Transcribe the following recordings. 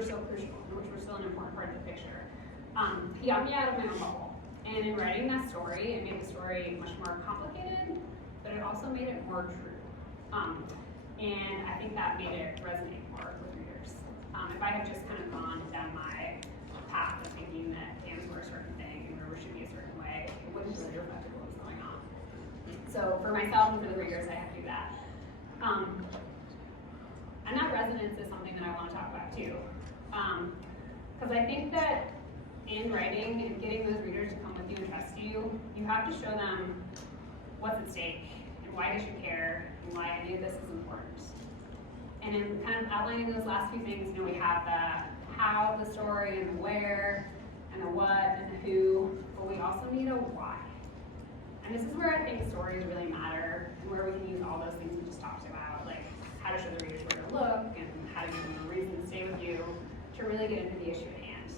were so crucial, and which were still an important part of the picture. He got me out of my own bubble. And in writing that story, it made the story much more complicated, but it also made it more true. And I think that made it resonate more with readers. If I had just kind of gone down my path of thinking that fans were a certain thing and River should be a certain way, it wouldn't really reflect what was going on. So for myself and for the readers, I have to do that. And that resonance is something that I want to talk about too. Because I think that in writing and getting those readers to come with you and trust you, you have to show them what's at stake and why they should care and why any of this is important. And in kind of outlining those last few things, we have the how of the story and the where and the what and the who, but we also need a why. And this is where I think stories really matter and where we can use all those things we just talked about, like how to show the readers where to look and how to give them a reason to stay with you to really get into the issue at hand.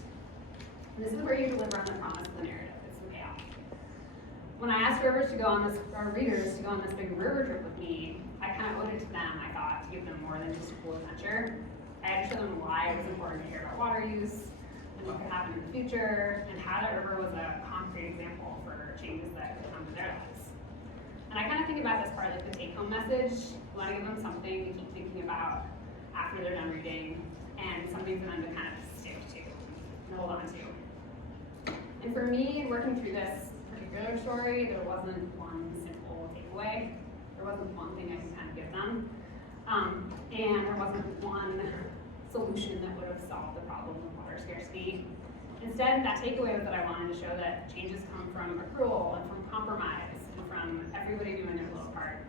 And this is where you deliver on the promise of the narrative. It's the payoff. When I asked readers to go on this big river trip with me, I kind of owed it to them, I thought, to give them more than just a cool adventure. I had to show them why it was important to hear about water use and what could happen in the future, and how that river was a concrete example for changes that could come to their lives. And I kind of think about this part like the take-home message. I want to give them something to keep thinking about after they're done reading, and something for them to kind of stick to and hold on to. And for me, working through this particular story, there wasn't one simple takeaway. There wasn't one thing I could kind of give them. And there wasn't one solution that would have solved the problem of water scarcity. Instead, that takeaway was that I wanted to show that changes come from accrual and from compromise and from everybody doing their little part,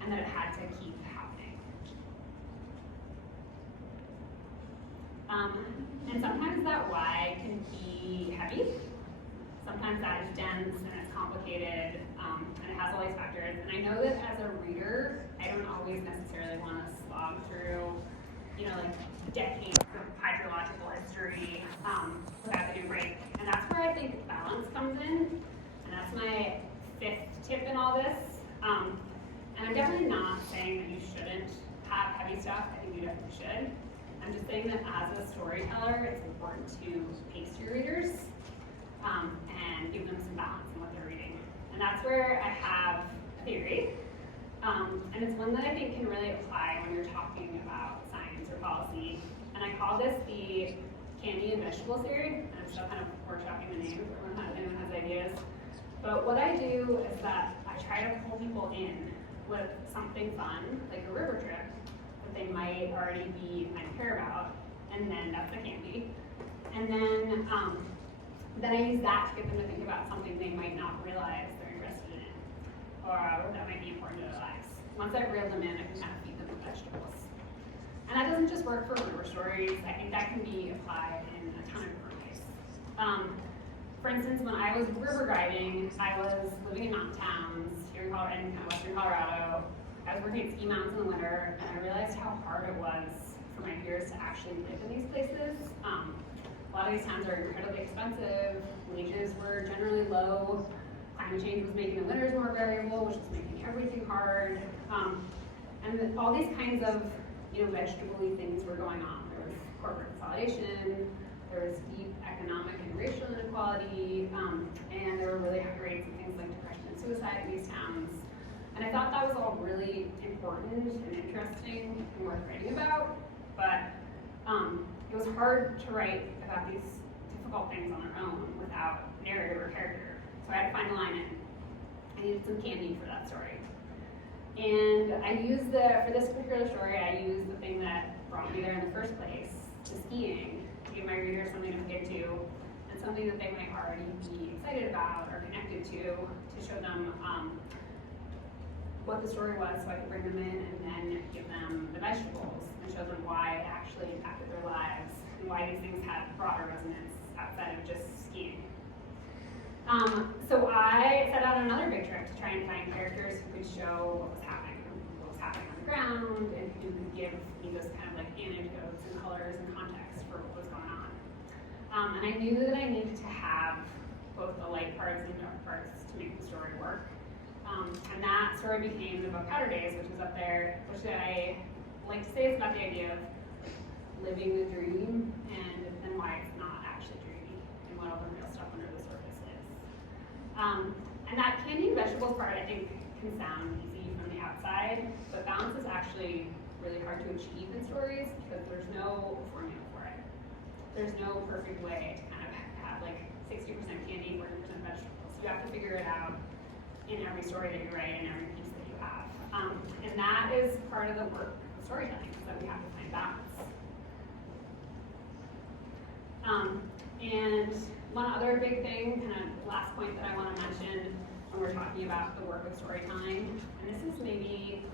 and that it had to keep happening. And sometimes that why can be heavy. Sometimes that is dense and it's complicated, and it has all these factors. And I know that as a reader, I don't always necessarily want to slog through, like decades of hydrological history without getting a break. And that's where I think balance comes in. And that's my 5th tip in all this. And I'm definitely not saying that you shouldn't have heavy stuff. I think you definitely should. I'm just saying that as a storyteller, it's important to pace your readers and give them some balance in what they're reading. And that's where I have a theory. And it's one that I think can really apply when you're talking about science or policy. And I call this the candy and vegetable theory. And I'm still kind of workshopping the name for when anyone has ideas. But what I do is that I try to pull people in with something fun, like a river trip, that they might already care about, and then that's the candy. And then I use that to get them to think about something they might not realize they're interested in, or that might be important to their lives. Once I've reeled them in, I can kind of feed them with vegetables. And that doesn't just work for river stories. I think that can be applied in a ton of different ways. For instance, when I was river guiding, I was living in mountain towns here in Colorado, in western Colorado. I was working at ski mountains in the winter, and I realized how hard it was for my peers to actually live in these places. A lot of these towns are incredibly expensive, wages were generally low, climate change was making the winters more variable, which was making everything hard. And all these kinds of vegetable-y things were going on. There was corporate consolidation, there was deep economic and racial inequality, and there were really high rates of things like depression and suicide in these towns. And I thought that was all really important and interesting and worth writing about, but it was hard to write about these difficult things on their own without narrative or character. So I had to find a line in. I needed some candy for that story. And for this particular story, I used the thing that brought me there in the first place, the skiing, to give my readers something to get to, and something that they might already be excited about or connected to show them what the story was, so I could bring them in and then give them the vegetables and show them why it actually impacted their lives and why these things had broader resonance outside of just skiing. So I set out on another big trip to try and find characters who could show what was happening on the ground, and who could give me those kind of like anecdotes and colors and context for what was going on. And I knew that I needed to have both the light parts and dark parts to make the story work. And that story became the book Powder Days, which is up there, which I like to say is about the idea of living the dream And that candy and vegetables part, I think, can sound easy from the outside, but balance is actually really hard to achieve in stories because there's no formula for it. There's no perfect way to kind of have like 60% candy, 40% vegetables. You have to figure it out in every story that you write and every piece that you have. And that is part of the work of storytelling, is that we have to find balance. And one other big thing, kind of last point that I want to mention when we're talking about the work of storytelling, and this is maybe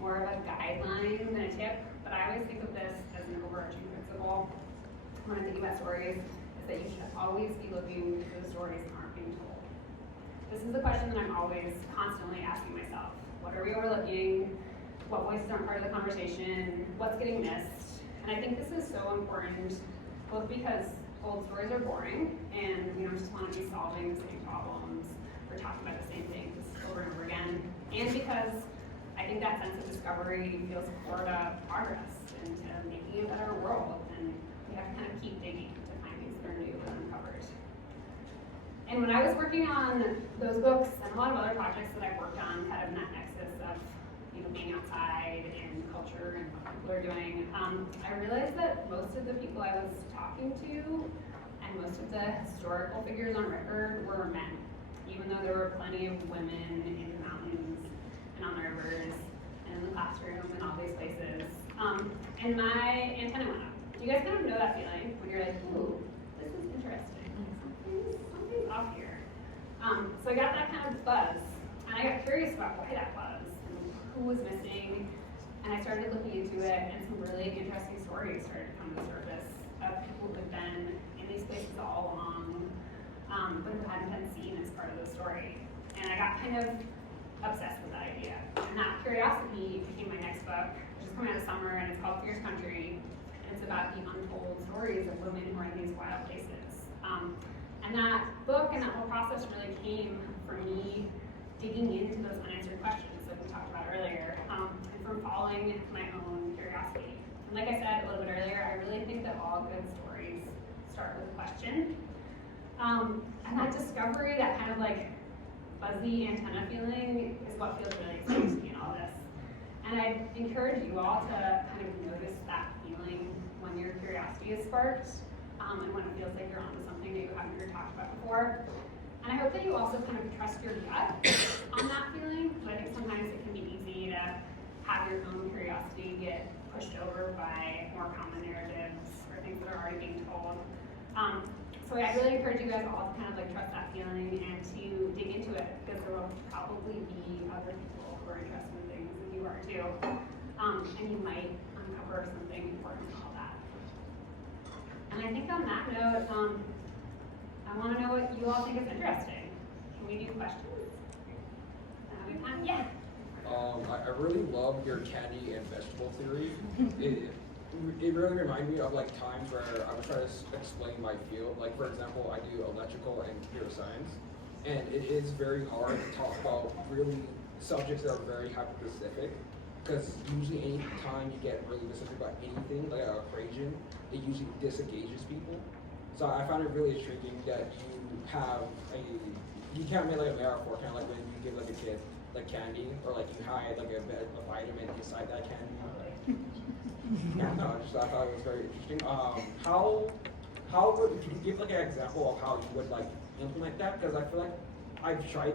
more of a guideline than a tip, but I always think of this as an overarching principle when I think about stories, is that you should always be looking for the stories that aren't being told. This is a question that I'm always constantly asking myself. What are we overlooking? What voices aren't part of the conversation? What's getting missed? And I think this is so important, both because old stories are boring, and we don't just want to be solving the same problems or talking about the same things over and over again, and because I think that sense of discovery feels core to progress and to making a better world, and we have to kind of keep digging to find things that are new and uncovered. And when I was working on those books and a lot of other projects that I've worked on, kind of in that nexus of being outside and culture and what people are doing, I realized that most of the people I was talking to and most of the historical figures on record were men, even though there were plenty of women in the mountains and on the rivers and in the classroom and all these places. And my antenna went up. Do you guys kind of know that feeling when you're like, ooh, this is interesting. Something's off here. So I got that kind of buzz, and I got curious about why that was and who was missing. And I started looking into it, and some really interesting stories started to come to the surface of people who had been in these places all along, but who hadn't been seen as part of the story. And I got kind of obsessed with that idea. And that curiosity became my next book, which is coming out of summer, and it's called Fierce Country. And it's about the untold stories of women who are in these wild places. And that book and that whole process really came from me digging into those unanswered questions that we talked about earlier, and from following my own curiosity. And like I said a little bit earlier, I really think that all good stories start with a question. And that discovery, that kind of like fuzzy antenna feeling, is what feels really exciting to me in all this. And I encourage you all to kind of notice that feeling when your curiosity is sparked, and when it feels like you're onto something that you haven't heard talked about before. And I hope that you also kind of trust your gut on that feeling. So I think sometimes it can be easy to have your own curiosity get pushed over by more common narratives or things that are already being told. So I really encourage you guys all to kind of like trust that feeling and to dig into it, because there will probably be other people who are interested in things than you are too. And you might uncover something important in all that. And I think on that note, I want to know what you all think is interesting. Can we do questions? Time? Yeah. I really love your candy and vegetable theory. It really reminded me of like times where I was trying to explain my field. Like for example, I do electrical and computer science, and it is very hard to talk about really subjects that are very hyper-specific, because usually any time you get really specific about anything, like an equation, it usually disengages people. So I found it really intriguing that you can't make like a metaphor, kind of like when you give like a kid like candy, or like you hide like a vitamin inside that candy. No, I thought it was very interesting. Can you give like an example of how you would like implement that? Because I feel like I've tried